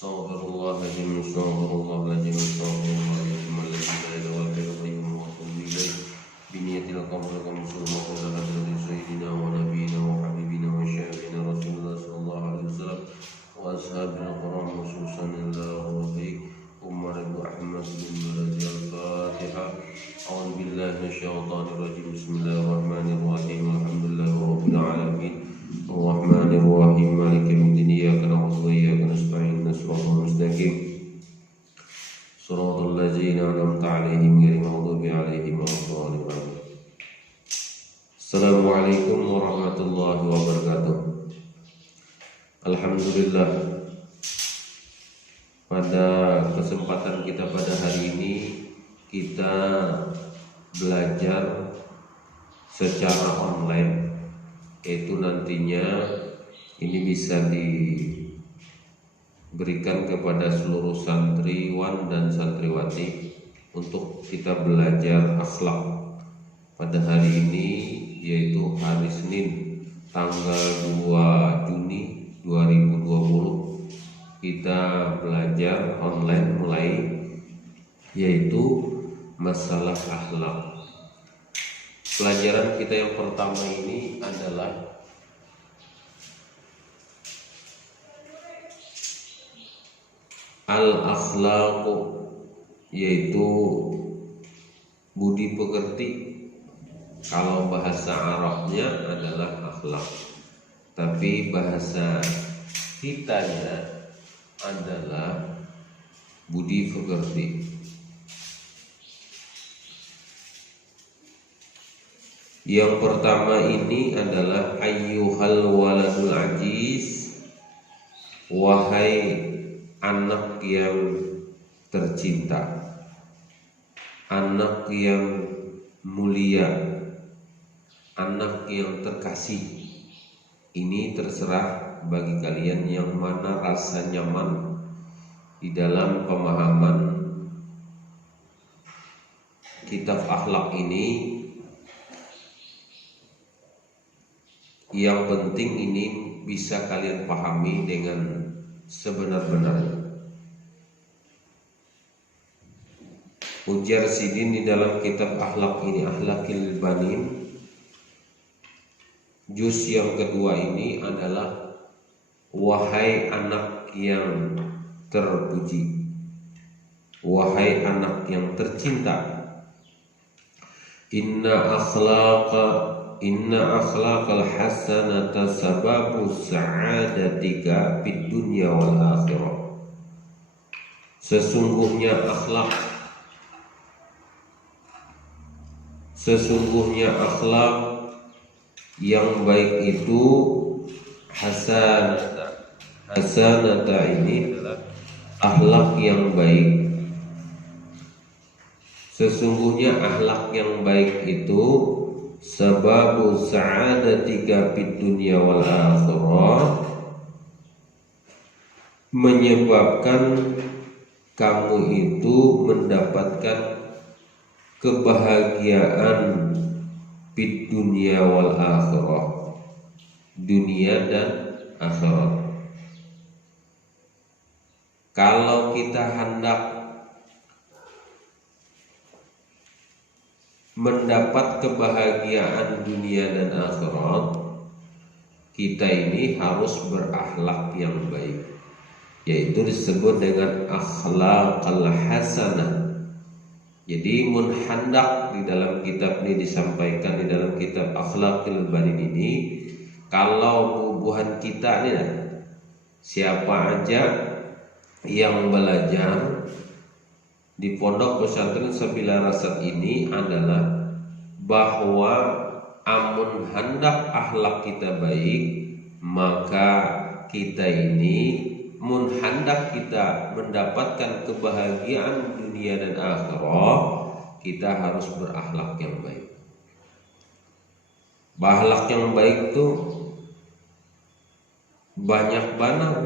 Astaghfirullahaladzim, astaghfirullahaladzim, astaghfirullahaladzim, alladzi la ilaha illa huwa wa atubu ilaih. Biniyatil qabul kamsul maqala hadrati sayyidina wa nabiyina wa habibina wa syafiina Rasulullah sallallahu alaihi wasallam wa ashabil kiram khususan Allahu baik Umar ibn Ahmad bin Razi al-Fatihah. A'udzu billahi minasyaitonir rajim. Bismillahirrahmanirrahim. Alhamdulillahi rabbil alamin. Ar-Rahmanir Rahim. Maliki yaumiddin. Iyyaka na'budu wa iyyaka nasta'in. Shiratal mustaqim. Shiratal ladzina an'amta 'alaihim ghairil maghdubi 'alaihim waladdallin. Assalamualaikum warahmatullahi wabarakatuh. Alhamdulillah, pada kesempatan kita pada hari ini kita belajar secara online, yaitu nantinya ini bisa diberikan kepada seluruh santriwan dan santriwati untuk kita belajar akhlak pada hari ini, yaitu hari Senin tanggal 2 Juni 2020. Kita belajar online mulai, yaitu masalah akhlak. Pelajaran kita yang pertama ini adalah al-akhlaqu, yaitu budi pekerti. Kalau bahasa Arabnya adalah akhlak, tapi bahasa kitanya adalah budi pekerti. Yang pertama ini adalah ayyuhal waladul ajiz, wahai anak yang tercinta, anak yang mulia, anak yang terkasih. Ini terserah bagi kalian yang mana rasa nyaman di dalam pemahaman kitab akhlak ini. Yang penting ini bisa kalian pahami dengan sebenar-benarnya. Ujar Sidin di dalam kitab akhlak ini, Akhlaqil Banin, juz yang kedua ini adalah wahai anak yang terpuji, wahai anak yang tercinta. Inna akhlaqal hasanata sababu sa'adatika fid dunya wal akhirah. Sesungguhnya akhlak yang baik itu hasanata ini adalah akhlak yang baik. Sesungguhnya akhlak yang baik itu sababu sa'adatika fid dunya wal akhirah, menyebabkan kamu itu mendapatkan kebahagiaan fid dunya wal akhirah, dunia dan akhirat. Kalau kita hendak mendapat kebahagiaan dunia dan akhirat, kita ini harus berakhlak yang baik, yaitu disebut dengan akhlaqal hasanah. Jadi hendak di dalam kitab ini disampaikan di dalam kitab Akhlaqil Banin ini, kalau bubuhan kita ini, siapa aja yang belajar di pondok pesantren Sabila Rasad ini adalah bahwa amun hendak akhlak kita baik, maka kita ini hendak kita mendapatkan kebahagiaan dunia dan akhirat, kita harus berakhlak yang baik. Berakhlak yang baik itu banyak banget.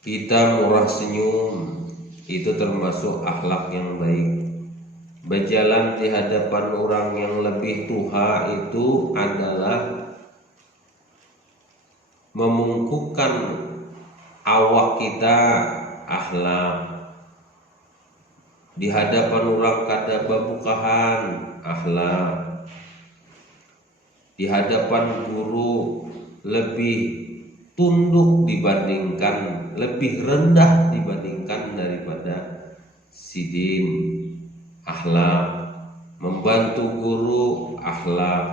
Kita murah senyum, itu termasuk akhlak yang baik. Berjalan di hadapan orang yang lebih tua itu adalah memungkukan awal kita akhlak, di hadapan orang kada babukahan akhlak, di hadapan guru lebih tunduk dibandingkan, lebih rendah dibandingkan daripada sidin akhlak, membantu guru akhlak,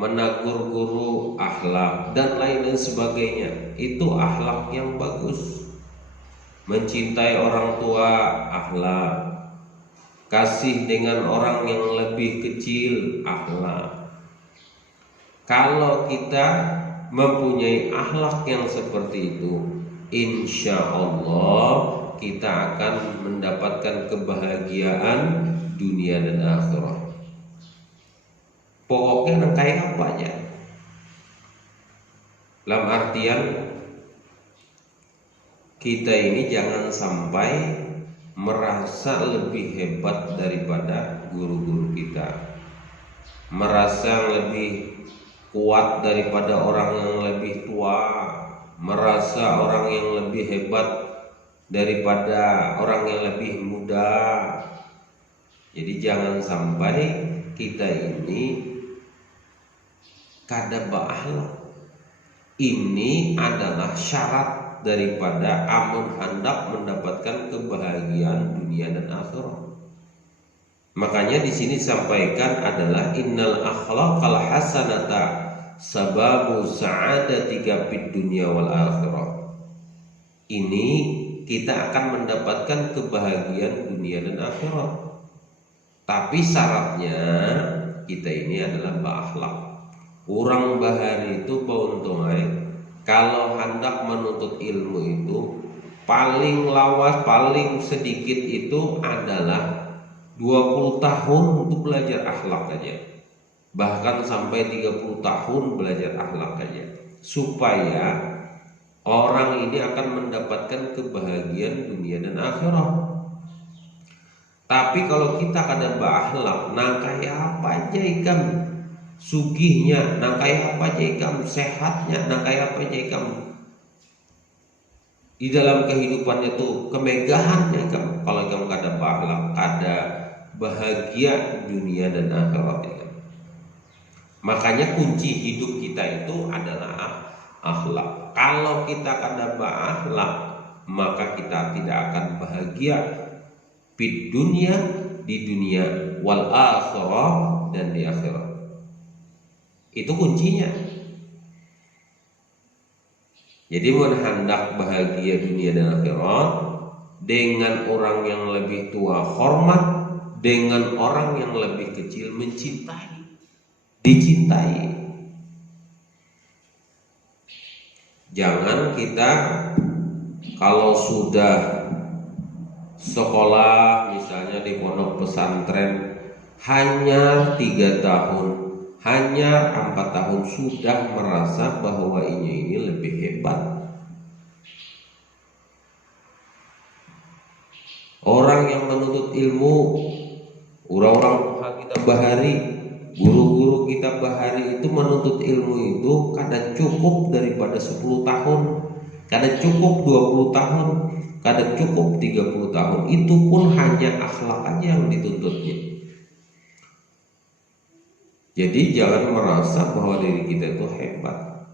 menegur guru akhlak, dan lain sebagainya. Itu akhlak yang bagus. Mencintai orang tua akhlak, kasih dengan orang yang lebih kecil akhlak. Kalau kita mempunyai akhlak yang seperti itu, insya Allah kita akan mendapatkan kebahagiaan dunia dan akhirat. Pokoknya kayak apa aja. Dalam artian kita ini jangan sampai merasa lebih hebat daripada guru-guru kita, merasa lebih kuat daripada orang yang lebih tua, merasa orang yang lebih hebat daripada orang yang lebih muda. Jadi jangan sampai kita ini kada berakhlak. Ini adalah syarat daripada amun hendak mendapatkan kebahagiaan dunia dan akhirat. Makanya di sini disampaikan adalah innal akhlaqal hasanata sababu sa'adatika fid dunya wal akhirah. Ini kita akan mendapatkan kebahagiaan dunia dan akhirat. Tapi syaratnya kita ini adalah berakhlak. Orang bahari itu pauntungai kalau hendak menuntut ilmu itu paling lawas, paling sedikit itu adalah 20 tahun untuk belajar akhlak aja. Bahkan sampai 30 tahun belajar akhlak aja. Supaya orang ini akan mendapatkan kebahagiaan dunia dan akhirat. Tapi kalau kita kada berakhlak, nang kaya apa aja ikam sugihnya, nang kaya apa aja ikam sehatnya, nang kaya apa aja ikam di dalam kehidupannya tuh kemegahannya ikam, kalau ikam kada berakhlak, kada bahagia dunia dan akhirat ya. Makanya kunci hidup kita itu adalah akhlak. Kalau kita kada berakhlak, maka kita tidak akan bahagia di dunia wal akhirah, dan di akhirat. Itu kuncinya. Jadi mun hendak bahagia dunia dan akhirat, dengan orang yang lebih tua hormat, dengan orang yang lebih kecil mencintai, dicintai. Jangan kita kalau sudah sekolah misalnya di pondok pesantren hanya 3 tahun, hanya 4 tahun sudah merasa bahwa ini lebih hebat. Orang yang menuntut ilmu, orang-orang Tuhan kita bahari, guru-guru kita bahari itu menuntut ilmu itu kada cukup daripada 10 tahun, kada cukup 20 tahun, kada cukup 30 tahun. Itu pun hanya akhlak aja yang dituntutnya. Jadi jangan merasa bahwa diri kita itu hebat.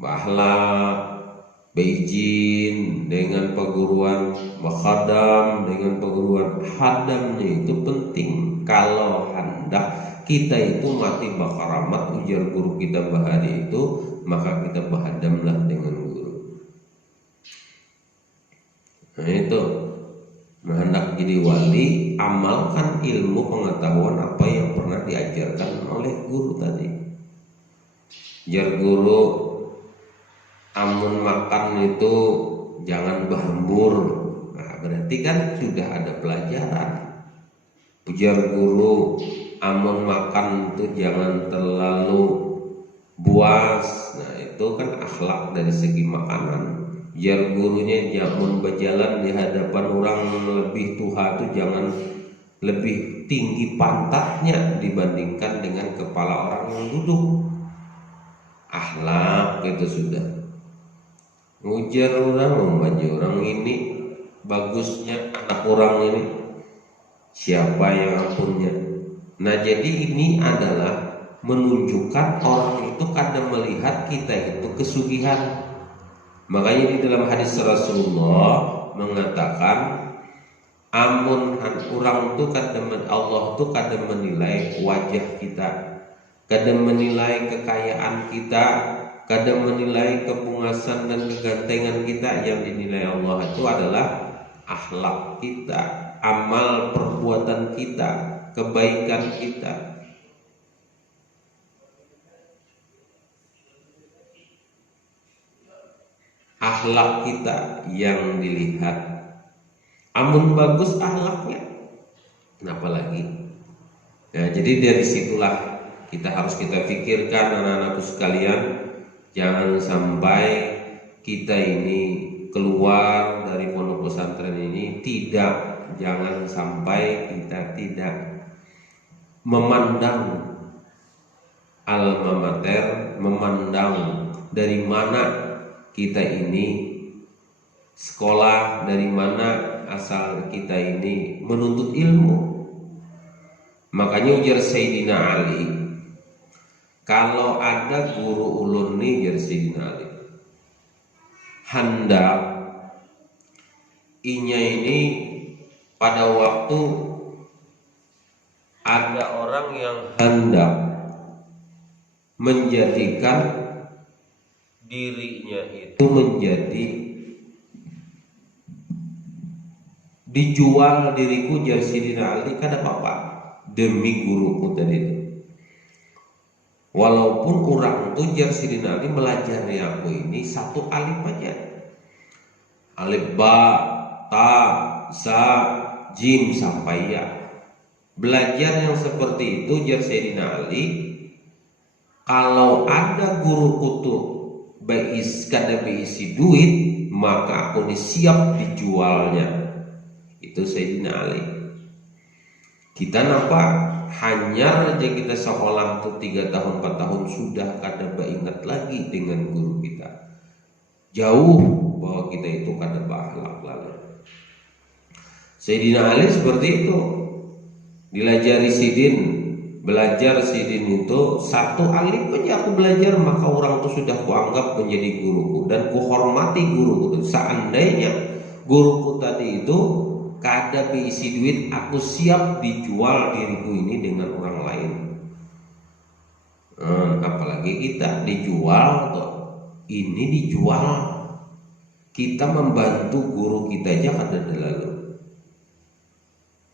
Berakhlak, beizin dengan perguruan, berkhadam dengan perguruan. Khadamnya itu penting. Kalau hendak kita itu mati bakaramat, ujar guru kita bahari itu, maka kita berhadamlah dengan guru. Nah itu, hendak jadi wali, amalkan ilmu pengetahuan apa yang pernah diajarkan oleh guru tadi. Jar guru, amun makan itu jangan berhembur. Nah, berarti kan sudah ada pelajaran. Ujar guru, amun makan itu jangan terlalu buas. Nah, itu kan akhlak dari segi makanan. Ujar gurunya, jangan berjalan di hadapan orang lebih tua itu jangan lebih tinggi pantatnya dibandingkan dengan kepala orang yang duduk. Akhlak itu sudah. Ujar orang, baju orang ini bagusnya anak orang ini, siapa yang ampunnya. Nah jadi ini adalah menunjukkan orang itu kadang melihat kita itu kesugihan. Makanya di dalam hadis Rasulullah mengatakan, amun orang itu kadang Allah itu kadang menilai wajah kita, kadang menilai kekayaan kita, kadang menilai kepungasan dan kegantengan kita. Yang dinilai Allah itu adalah akhlak kita, amal perbuatan kita, kebaikan kita. Akhlak kita yang dilihat. Amun bagus akhlaknya, kenapa lagi? Nah, jadi dari situlah kita harus kita pikirkan anak-anakku sekalian, jangan sampai kita ini keluar dari pondok pesantren ini jangan sampai kita tidak memandang alma mater, memandang dari mana kita ini sekolah, dari mana asal kita ini menuntut ilmu. Makanya ujar Sayyidina Ali, kalau ada guru ulun nih, ujar Sayyidina Ali, hendak inya ini pada waktu ada orang yang hendak menjadikan dirinya itu menjadi dijual diriku, jar Sayyidina Ali, kada apa-apa demi guruku tadi itu. Walaupun orang tuh jar Sayyidina Ali melajari aku ini satu alif aja, alif ba ta sa jim sampai ya. Belajar yang seperti itu jar Sayyidina Ali, kalau ada guruku tuh kada berisi duit, maka aku ini siap dijualnya. Itu Sayyidina Ali. Kita nampak hanya aja kita sekolah tuh 3 tahun 4 tahun sudah kada ingat lagi dengan guru kita, jauh bahwa kita itu kada berakhlak lalu. Sayyidina Ali seperti itu, dilajari Sidin, belajar Sidin itu satu alif aja aku belajar, maka orang itu sudah kuanggap menjadi guruku dan kuhormati guruku. Seandainya guruku tadi itu kada berisi duit, aku siap dijual diriku ini dengan orang lain. Apalagi kita dijual tuh, ini dijual, kita membantu guru kita aja kada lalu.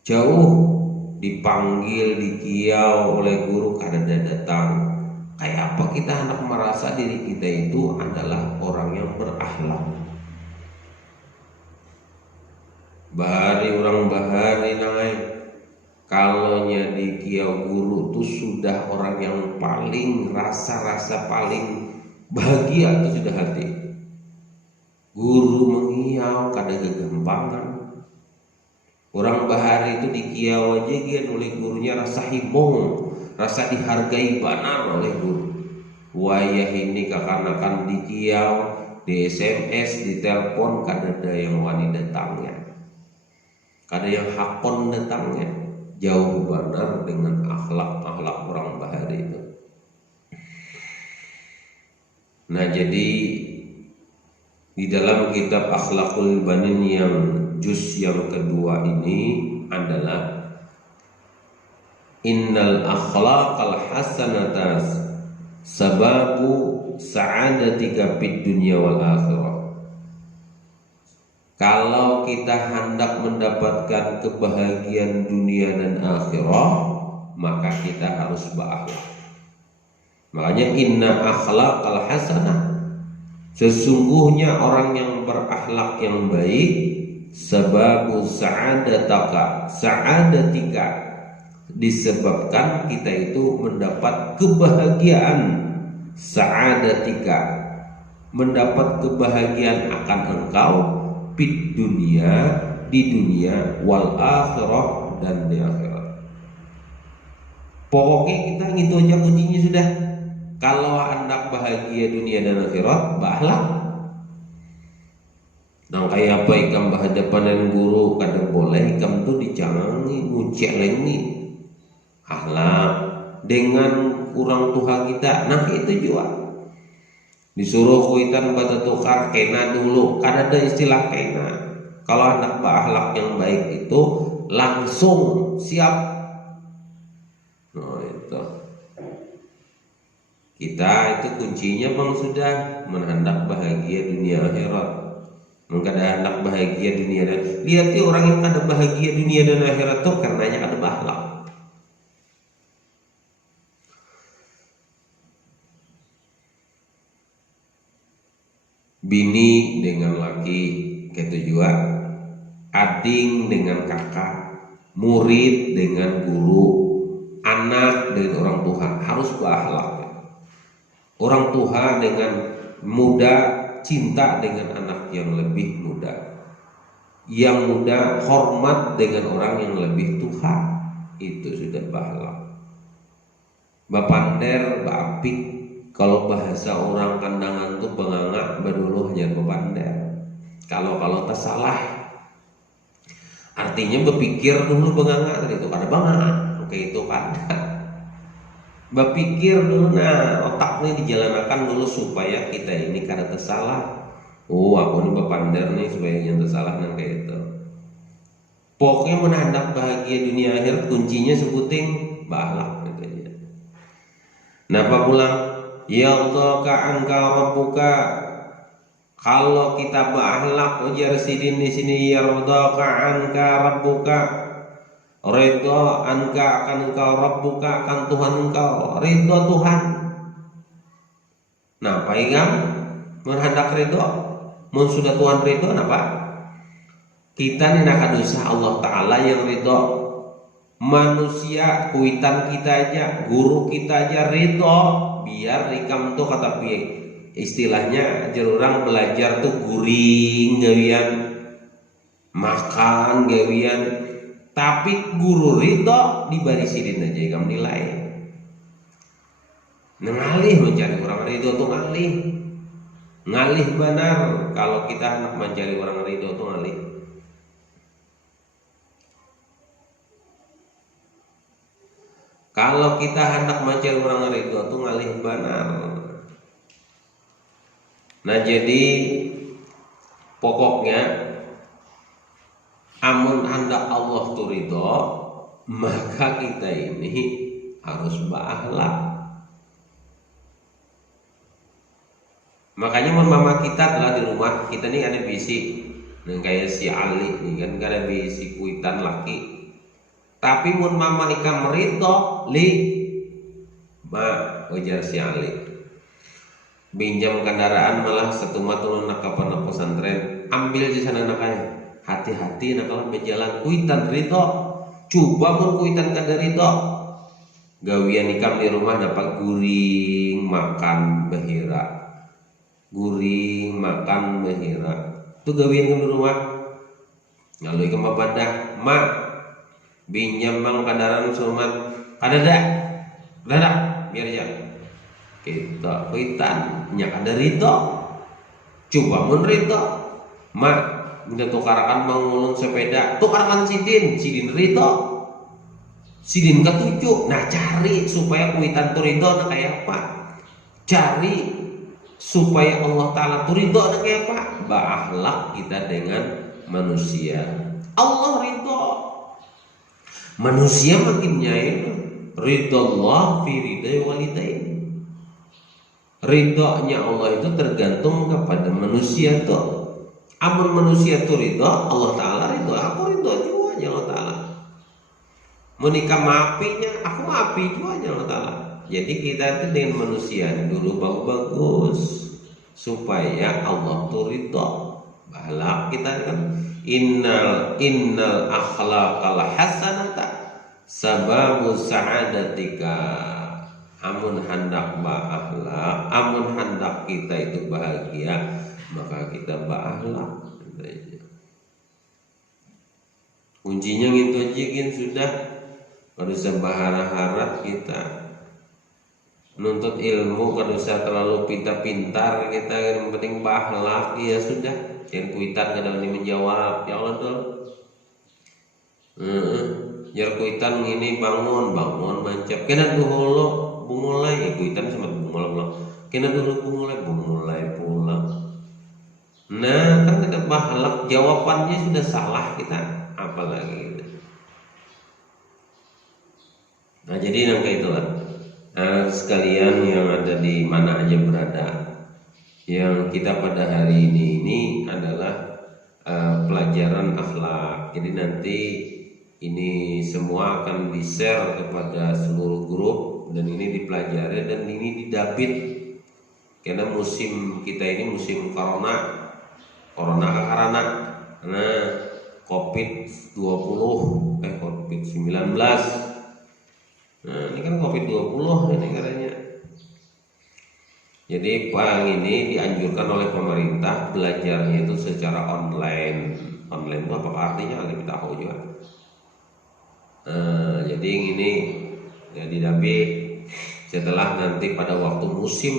Jauh dipanggil, dikiau oleh guru kada datang. Kayak apa kita hendak merasa diri kita itu adalah orang yang berakhlak. Bahari naik, kalau di kiau guru tuh sudah orang yang paling rasa paling bahagia itu sudah hati. Guru mengiau kada kegampangan. Orang bahari itu di kiau aja dia oleh gurunya rasa hibong, rasa dihargai benar oleh guru. Wayah ini kakanakan di kiau, di SMS, di telepon kada ada yang wani datangnya, kada yang hakon datangnya. Jauh benar dengan akhlak orang bahari itu. Nah jadi di dalam kitab Akhlaqul Banin yang juz yang kedua ini adalah innal akhlaqal hasanata sababu sa'adatika fid dunya wal akhirah. Kalau kita hendak mendapatkan kebahagiaan dunia dan akhirah, maka kita harus berakhlak. Makanya inna akhlaqal hasanah, sesungguhnya orang yang berakhlak yang baik, sababu sa'adatika, disebabkan kita itu mendapat kebahagiaan. Sa'adatika, mendapat kebahagiaan akan engkau di dunia wal akhirah, dan di akhirat. Pokoknya kita gitu aja kuncinya sudah. Kalau hendak bahagia dunia dan akhirat, berakhlak. Nang kayak apa ikam berhadapan dengan guru kadang boleh ikam tuh dicangangi, ngucelengi akhlak dengan orang tua kita. Nah itu juga disuruh kuitan bata tukar kena dulu, kan ada istilah kena. Kalau anak berakhlak yang baik itu langsung siap. Nah itu kita itu kuncinya bang sudah menghendak bahagia dunia akhirat. Mengkada anak bahagia dunia dan lihat ya orang yang ada bahagia dunia dan akhirat tuh karenanya ada akhlak. Bini dengan laki ketujuan, ading dengan kakak, murid dengan guru, anak dengan orang tua harus berakhlak. Orang tua dengan muda cinta dengan anak yang lebih muda, yang muda hormat dengan orang yang lebih tua, itu sudah berakhlak. Bapander, bapik, kalau bahasa orang kandangan tuh bengangak baduluh hanya bapander. Kalau tersalah, artinya berpikir dulu bengangak tadi itu kada bangak, oke itu kada. Berpikir dulu, nah otaknya dijalankan dulu supaya kita ini kada tersalah. Oh aku ini berpandar nih supaya jangan tersalah nang kayak itu. Pokoknya menandang bahagia dunia akhir kuncinya sebuting bahlak gitu ya. Napa pulang? Ya Allah ka'angka rabbuka. Kalau kita berakhlak ujar sidin di sini ya Allah ka'angka rabbuka. Ridho anka akan engkau rabbuka akan Tuhan engkau, ridho Tuhan. Nah, apa ikam menghendak ridho? Mun sudah Tuhan ridho, napa? Kita ni nak dosa Allah Taala yang ridho. Manusia kuitan kita aja, guru kita aja ridho, biar ikam tuh kata piye? Istilahnya jerurang belajar tuh guring gawian, makan gawian. Tapi guru ridho dibarisidin aja kamu nilai. Ngalih mencari orang ridho tuh ngalih benar. Kalau kita anak mencari orang ridho tuh ngalih. Kalau kita hendak mencari orang ridho tuh ngalih benar. Nah jadi pokoknya amun hendak Allah tu ridho, maka kita ini harus berakhlak. Makanya mama kita telah di rumah kita nih ada bisi, kayak si Ali nih kan ada bisi kuitan laki. Tapi mun mama ikam ridho, ujar si Ali. Pinjam kendaraan malah setuma turun nak kapan pesantren, ambil di sana nakanya. Hati-hati nak kalau berjalan kuitan ridho, coba pun kuitan kada ridho. Gawian ikam di rumah dapat guring makan behira, guring makan behira. Tu gawian di rumah. Lalu ikam apa dah, mak pinjam bang kendaraan sumat, kada dah, biar aja. Kita kuitan nyak ada ridho, coba pun ridho, mak. Udah tukarakan mengulung sepeda, tukarakan sidin ridho, sidin ketujuh. Nah cari supaya kuitan tu ridho nah kayak apa? Cari supaya Allah Ta'ala tu ridho nah kayak apa? Berakhlak kita dengan manusia. Allah ridho, manusia makin nyain. Ridho Allah fi ridai walidain. Ridhonya Allah itu tergantung kepada manusia tuh. Amun manusia itu ridho, Allah Ta'ala ridho, aku ridho juga aja Allah Ta'ala. Menikah maafinya, aku maafi juga aja Allah Ta'ala. Jadi kita itu dengan manusia dulu bagus-bagus supaya Allah itu ridho. Bahlak kita kan innal akhlaqal hasanata sababu sa'adatika. Amun hendak berakhlak, amun hendak kita itu bahagia, maka kita berakhlak. Kuncinya gitu aja kan sudah. Harus berharap kita Nuntut ilmu kan usah terlalu pintar-pintar kita, yang penting bahlak ya sudah. Jangan kuitan kadang ini menjawab ya Allah dol. Jar kuitan ini bangun mancap. Kena dulu bumulai kuitan sama bumulai. Kena dulu bumulai pulang. Nah kan kita bahlak jawabannya sudah salah kita, apalagi gitu. Nah jadi yang kayak itulah. Sekalian yang ada di mana aja berada, yang kita pada hari ini adalah pelajaran akhlak. Jadi nanti ini semua akan di-share kepada seluruh grup dan ini dipelajari dan ini didapit karena musim kita ini musim corona karena COVID-19. Nah ini kan COVID-20 ini katanya. Jadi paling ini dianjurkan oleh pemerintah belajarnya itu secara online. Online itu apa artinya kita tahu juga. Jadi ini ya didamping setelah nanti pada waktu musim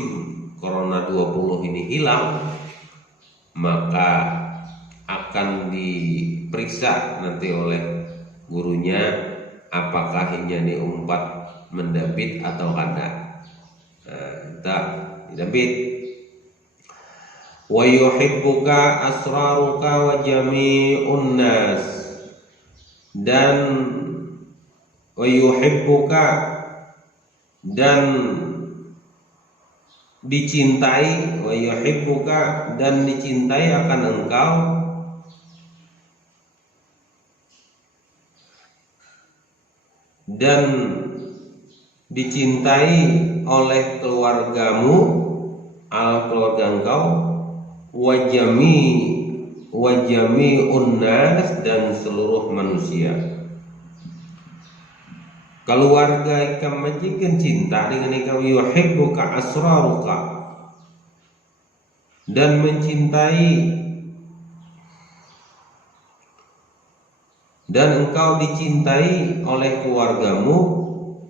Corona 20 ini hilang, maka akan diperiksa nanti oleh gurunya apakah ini umpat mendapit atau kada. Kita didapit. Wa yuhibbuka asraruka wa jami'un nas, dan wa yuhibbuka dan dicintai, wa yuhibbuka dan dicintai akan engkau, dan dicintai oleh keluargamu, keluarga engkau, wajami unnas dan seluruh manusia. Keluarga ikam majikan cinta dengan ikam, yuhibbuka asraruka dan mencintai, dan engkau dicintai oleh keluargamu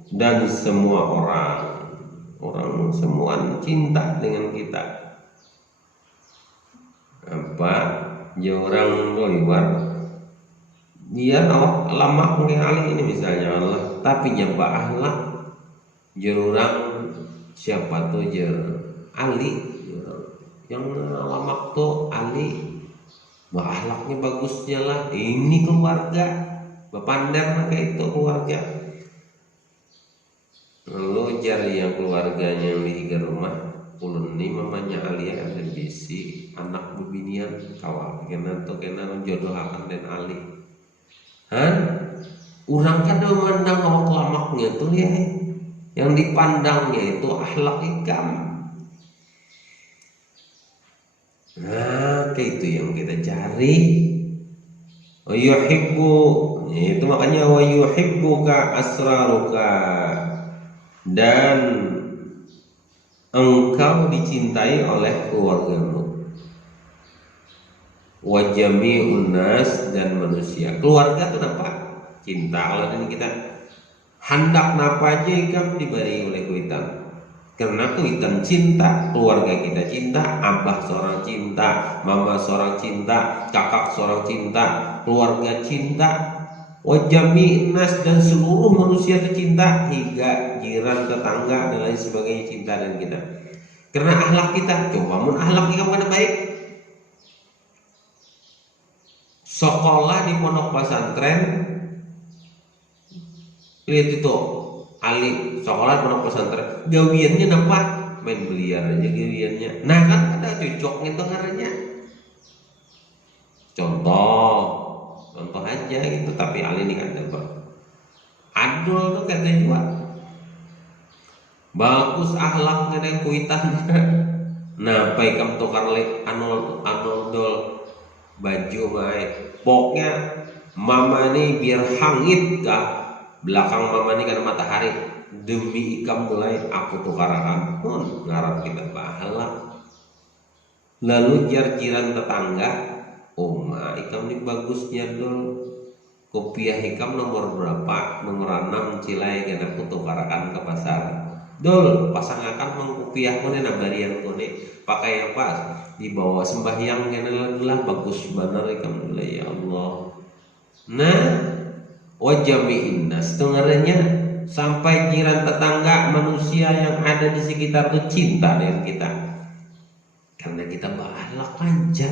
dan semua orang semua cinta dengan kita. Apa ya orang luar dia lama mengenali ini misalnya Allah, tapi nyapa ahlak jurang siapa tuh Ali yang lama tuh Ali, ahlaknya bagusnya lah. Ini keluarga bapandar maka itu keluarga. Lalu jari yang keluarganya yang di rumah ulun ini mamanya Alia dan bisi anak bebinian kawal kena jodoh akan dan Ali. Urang kan memandang awak lamaknya tuh ya, yang dipandangnya itu akhlak ikam. Nah, kayak itu yang kita cari. Wa yuhibbu, itu makanya wa yuhibbuka asraruka, dan engkau dicintai oleh keluargamu. Wa jami'un nas dan manusia. Keluarga itu apa? Cinta. Kalau ini kita hendak napa aja ikam diberi oleh kuitan. Karena kuitan cinta, keluarga kita cinta, abah seorang cinta, mama seorang cinta, kakak seorang cinta, keluarga cinta, wajami nas dan seluruh manusia cinta, hingga jiran, tetangga dan lain sebagainya cinta dan kita. Karena akhlak kita, coba mun akhlak kita mana baik. Sekolah di pondok pesantren, lihat itu Ali sekolah di pondok pesantren, gawiannya nampak main biliar aja gawiannya. Nah kan ada cocoknya tuh karanya. Contoh aja gitu, tapi Ali ini kan dapat adul tuh katanya juga bagus akhlaknya dan kuitannya. Nah baik kamu tukar lek anul dol baju baik, pokoknya mama ini biar hangit kah belakang mama ini kan matahari, demi ikam mulai aku tukarakan pun ngarap kita pahala. Lalu jiran tetangga, oma ikam ini bagusnya dol kopiah ikam nomor berapa, nomor 6 cilai kan aku tukarakan ke pasar. dol pasangakan mengkupiah kone nabarian kone pakai apa dibawa sembahyang lah bagus benar alhamdulillah ya Allah. Nah wajami'in nas dengarnya sampai jiran tetangga manusia yang ada di sekitar itu cinta dengan kita karena kita bahalak aja.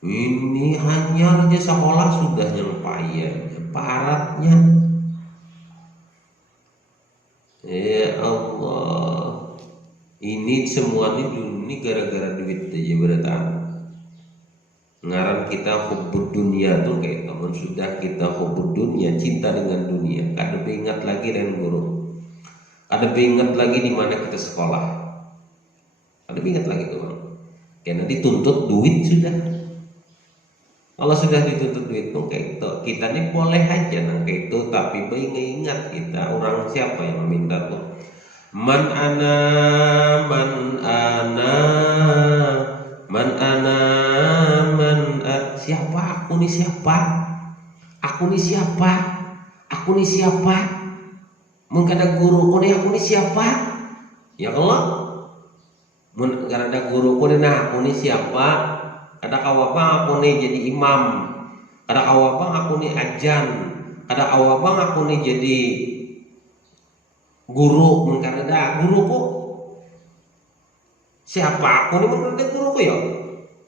Ini hanya aja sekolah sudah nyampaian paratnya. Ya Allah, ini semua ini gara-gara duit aja berarti. Ngaran kita hubud dunia tuh kayak kamu sudah kita hubud dunia cinta dengan dunia. Kada ingat lagi dengan guru, kada ingat lagi di mana kita sekolah, kada ingat lagi tuh bang. Karena dituntut duit sudah. Kalau sudah dituntut duit tuh kayak itu kita nih boleh aja nang kayak itu tapi ingat kita orang siapa yang meminta tuh man ana siapa aku nih siapa mungkin ada guru nih aku nih siapa ya Allah mungkin ada guru nah aku nih siapa. Ada kawabang aku nih jadi imam, ada kawabang aku nih ajan, ada kawabang aku nih jadi guru, mungkin ada guruku. Siapa aku nih mungkin ada guruku ya?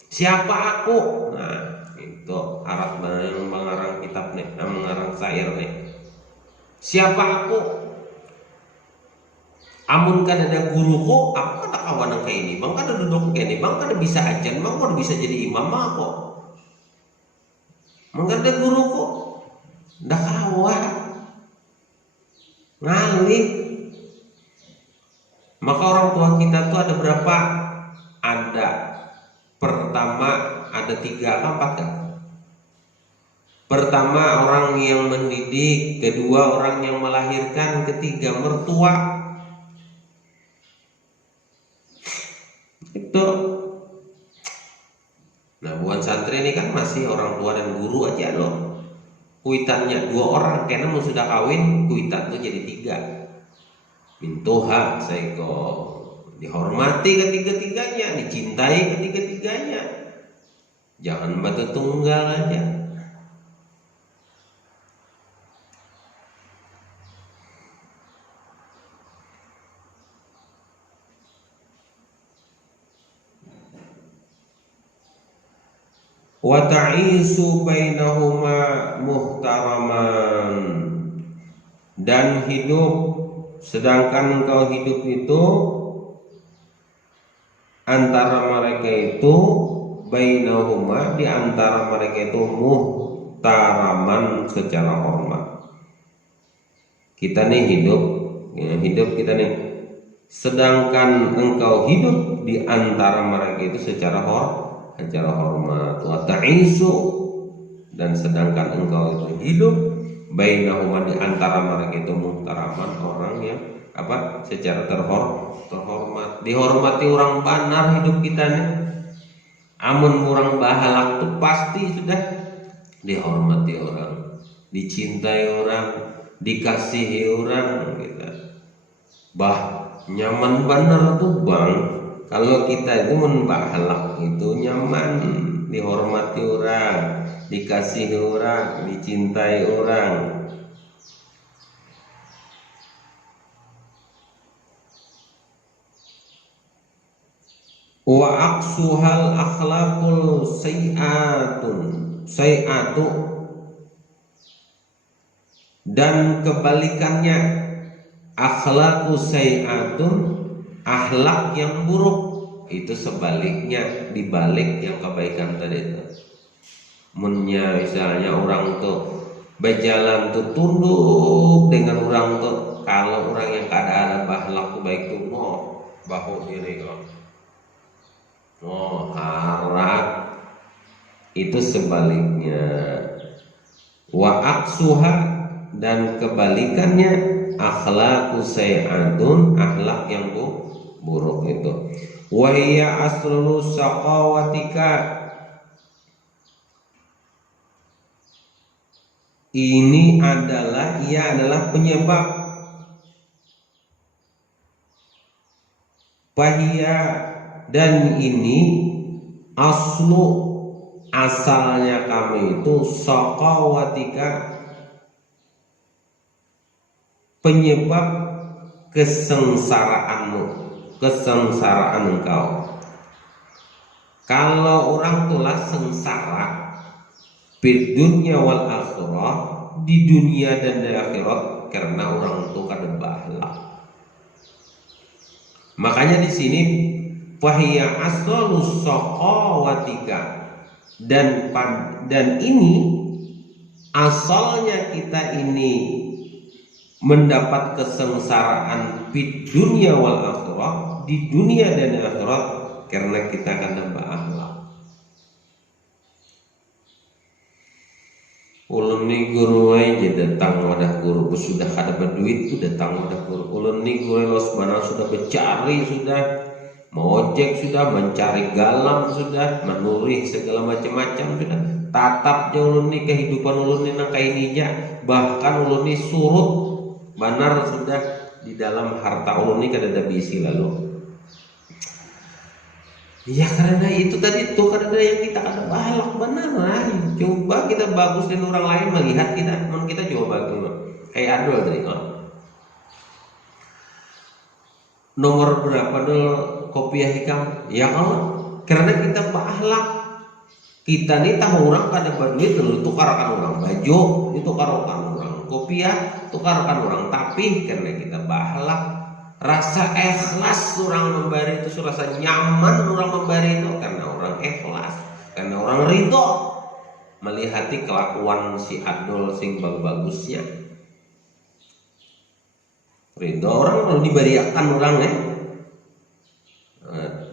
Siapa aku? Nah itu harap yang mengarang kitab nih, yang mengarang syair nih. Siapa aku? Amun kan ada guruku, aku ada kawan yang kayak ini, bang kan ada duduk kayak ini, bang kan ada bisa ajan, bang kan bisa jadi imam aku. Mungkin ada guruku, dah kawan, ngalih. Maka orang tua kita tuh ada berapa? Ada pertama ada 3 apa 4 kan? Pertama orang yang mendidik, kedua orang yang melahirkan, ketiga mertua. Itu. Nah, buat santri ini kan masih orang tua dan guru aja loh. Kuitannya 2 orang, karena mau sudah kawin, kuitan tuh jadi 3. Mintuha saiko dihormati ketiga-tiganya, dicintai ketiga-tiganya. Jangan batu tunggal aja. Wa ta'isu bainahuma muhtaraman, dan hidup sedangkan engkau hidup itu antara mereka itu bainahuma di antara mereka itu muhtaraman secara hormat. Kita nih hidup kita nih sedangkan engkau hidup di antara mereka itu secara hormat. Wa ta'isu, dan sedangkan engkau itu hidup bainahuma di antara mereka itu muhtaraman, orang yang secara terhormat. Dihormati orang banar hidup kita nih. Amun orang bahalak tuh pasti sudah dihormati orang, dicintai orang, dikasihi orang gitu. Nyaman bener tuh bang kalau kita itu membahalak itu nyaman, dihormati orang, dikasihi orang, dicintai orang. Wa aqsuhal akhlaqul sayyatu, dan kebalikannya akhlaqu sayyatun, akhlak yang buruk itu sebaliknya, dibalik yang kebaikan tadi itu. Misalnya orang tuh berjalan tuh tunduk dengan orang tuh, kalau orang yang kada ada akhlak baik tuh bahu diri kok. Harap itu sebaliknya. Wa aqsuha, dan kebalikannya akhlaqu sayyatun, akhlak yang buruk itu. Wa hiya aslul saqawatika, ia adalah penyebab Fahia, dan ini asalnya kami itu saqawatika, penyebab kesengsaraan engkau. Kalau orang telah sengsara di dunia wal akhirah, di dunia dan di akhirat, karena orang itu kada bahlak. Makanya di sini fahiya aslus saqawatika, dan ini asalnya kita ini mendapat kesengsaraan di dunia wal akhirah, di dunia dan di akhirat, karena kita kada berakhlak. Ulun ni guru aja datang wadah guru, sudah kada berduit tu datang wadah guru. Ulun ni guru los mana sudah bercari, sudah mojek, sudah mencari galam, sudah menurih segala macam-macam, sudah tatap ulun ni kehidupan ulun ni nang kaini ja, bahkan ulun ni surut benar sudah di dalam harta ulun ni kada ada bisi lalu. Ya karena itu tadi tuh, karena yang kita ada balak benar. Coba kita bagus dan orang lain melihat kita, kita coba kayak adol tadi nomor berapa dulu kopiah hikam ya Allah, karena kita berakhlak. Kita nih tahu orang kada berduit dulu tukarkan orang baju, itu tukarkan orang kopiah, tukarkan orang, tapi karena kita berakhlak, rasa ikhlas orang memberi itu, rasa nyaman orang memberi itu karena orang ikhlas, karena orang ridho melihati kelakuan si adol sing bagusnya. Ridho orang kalau diberiakan orang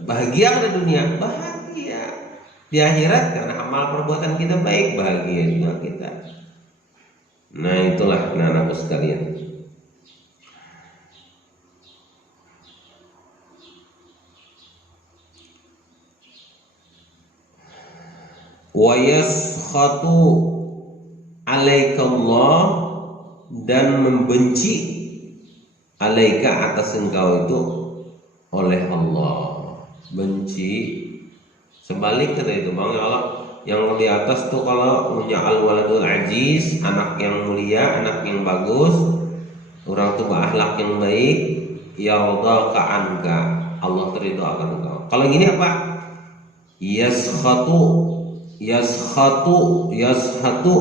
bahagia di dunia, bahagia di akhirat karena amal perbuatan kita baik, bahagia juga kita. Nah itulah anak-anakku sekalian. Wa yaskhatu alaikallah, dan membenci alaika atas engkau itu oleh Allah. Benci sebalik kata itu bang, ya Allah yang di atas tuh kalau punya al-waladul aziz, anak yang mulia, anak yang bagus, orang tuh berakhlak yang baik, ya Allah ka'anka, Allah ridho akan engkau. Kalau gini apa? Yaskhatu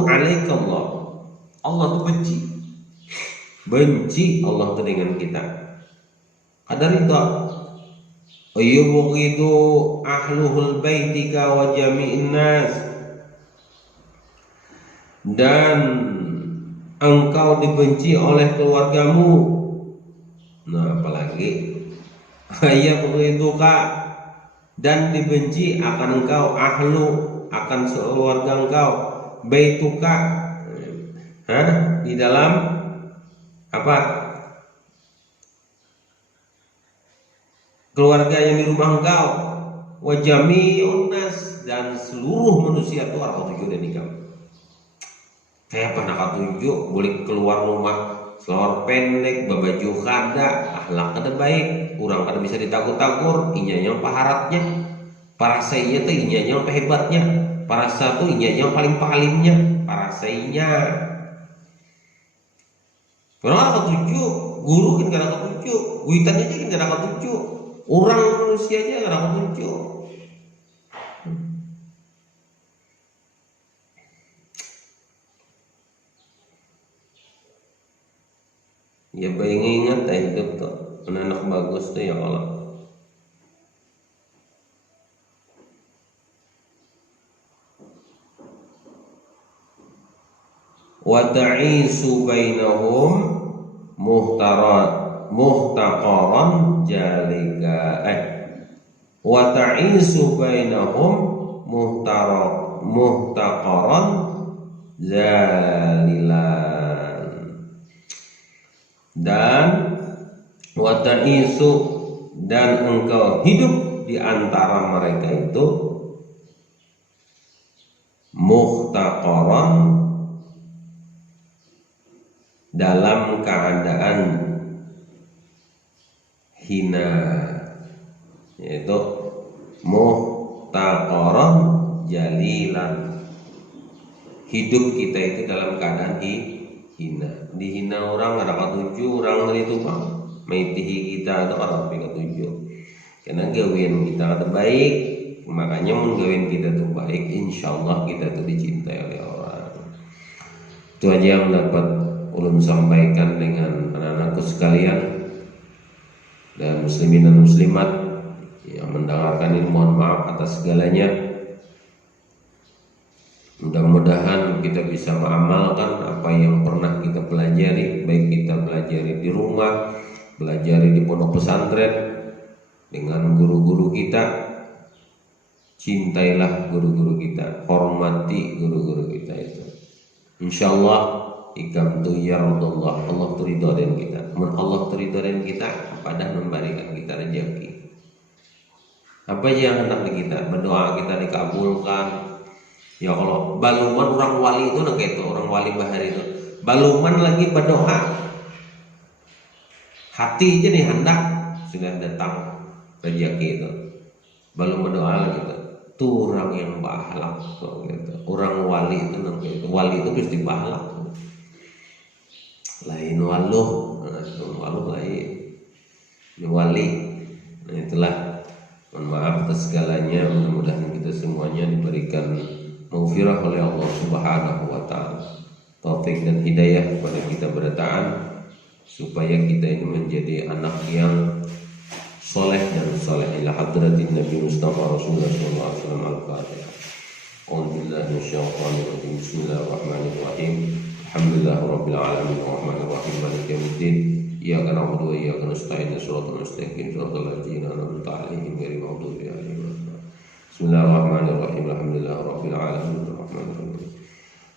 alaikallah, Allah tuh benci Allah tuh dengan kita. Kadar itu yubghidu ahluhul baitika wa jami'in nas, dan engkau dibenci oleh keluargamu. Nah apalagi yubghiduka, dan dibenci akan engkau, ahlu akan keluarga engkau, baituka di dalam apa, keluarga yang di rumah engkau, wa jami'un nas, dan seluruh manusia itu orang tujuh dan nikah. Kayak pernah katujuh boleh keluar rumah selawar pendek, babaju kada, akhlak kada baik, orang kada bisa ditakut-takur, inya yang paharatnya, para saynya tuh inya yang hebatnya, para satu inya yang paling-palingnya, para saynya. Orang kada katujuh, guru kan kada katujuh, guitannya aja kan kada katujuh, orang manusia aja kada katujuh. Ya bayang ingat hidup tuh anak bagus tuh ya Allah. Wa ta'isu bainahum muhtaqaran jalika wa ta'isu bainahum muhtaqaran zalilan, dan wa ta'isu, dan engkau hidup di antara mereka itu muhtaqaran, dalam keadaan hina, yaitu muhtaqaran jalilan. Hidup kita itu dalam keadaan hina. Dihina orang ada ketujuh, orang itu bang maitihi kita atau orang ketujuh. Karena gawin kita terbaik, makanya menggawin kita tuh baik, insyaallah kita tuh dicintai oleh orang. Itu aja yang dapat ulun sampaikan dengan anak-anakku sekalian dan muslimin dan muslimat yang mendengarkan ini, mohon maaf atas segalanya. Mudah-mudahan kita bisa mengamalkan apa yang pernah kita pelajari, baik kita pelajari di rumah, pelajari di pondok pesantren dengan guru-guru kita. Cintailah guru-guru kita, hormati guru-guru kita itu. Insyaallah ikam tu ya Allah, Allah ridha dengan kita. Allah ridha dengan kita pada memberikan kita rezeki. Apa yang hendak kita, berdoa kita dikabulkan. Ya Allah, baluman orang wali itu nak itu, orang wali bahari itu. Baluman lagi berdoa. Hati aja nih hendak sudah datang rezeki itu. Balu berdoa gitu. Tuh orang yang bahalak gitu. Orang wali itu nak itu. Wali itu pasti bahalak. Lain waluh, waluh lain. Ini wali. Nah itulah. Mohon maaf atas segalanya. Mudah-mudahan kita semuanya diberikan maghfirah oleh Allah Subhanahu wa taala. Taufik dan hidayah kepada kita berataan supaya kita ini menjadi anak yang soleh dan soleh ila hadratin Nabi Mustafa Rasulullah sallallahu alaihi wasallam. Al-Fatihah. A'udzubillahi minasyaitonir rajim. Bismillahirrahmanirrahim. Alhamdulillahirabbil alamin arrahmanir rahim maliki yaumiddin. Iyyaka na'budu wa iyyaka nasta'in. Shiratal mustaqim shiratal ladzina an'amta 'alaihim ghairil maghdubi 'alaihim. Bismillahirrahmanirrahim. Alhamdulillahirabbil alamin arrahmanir rahim.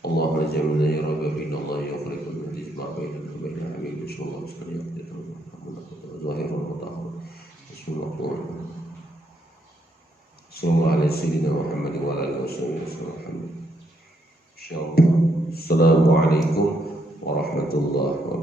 Allahumma jamilna ya rabbi inna Allah yakhriqul majma' bainana wa baina 'abdihi sallallahu alaihi wasallam. Zahirul mutahhar. Bismillahirrahmanirrahim. Sallallahu alaihi sayyidina Muhammad wa ala alihi wasallam. Insyaallah. Assalamualaikum warahmatullahi wabarakatuh.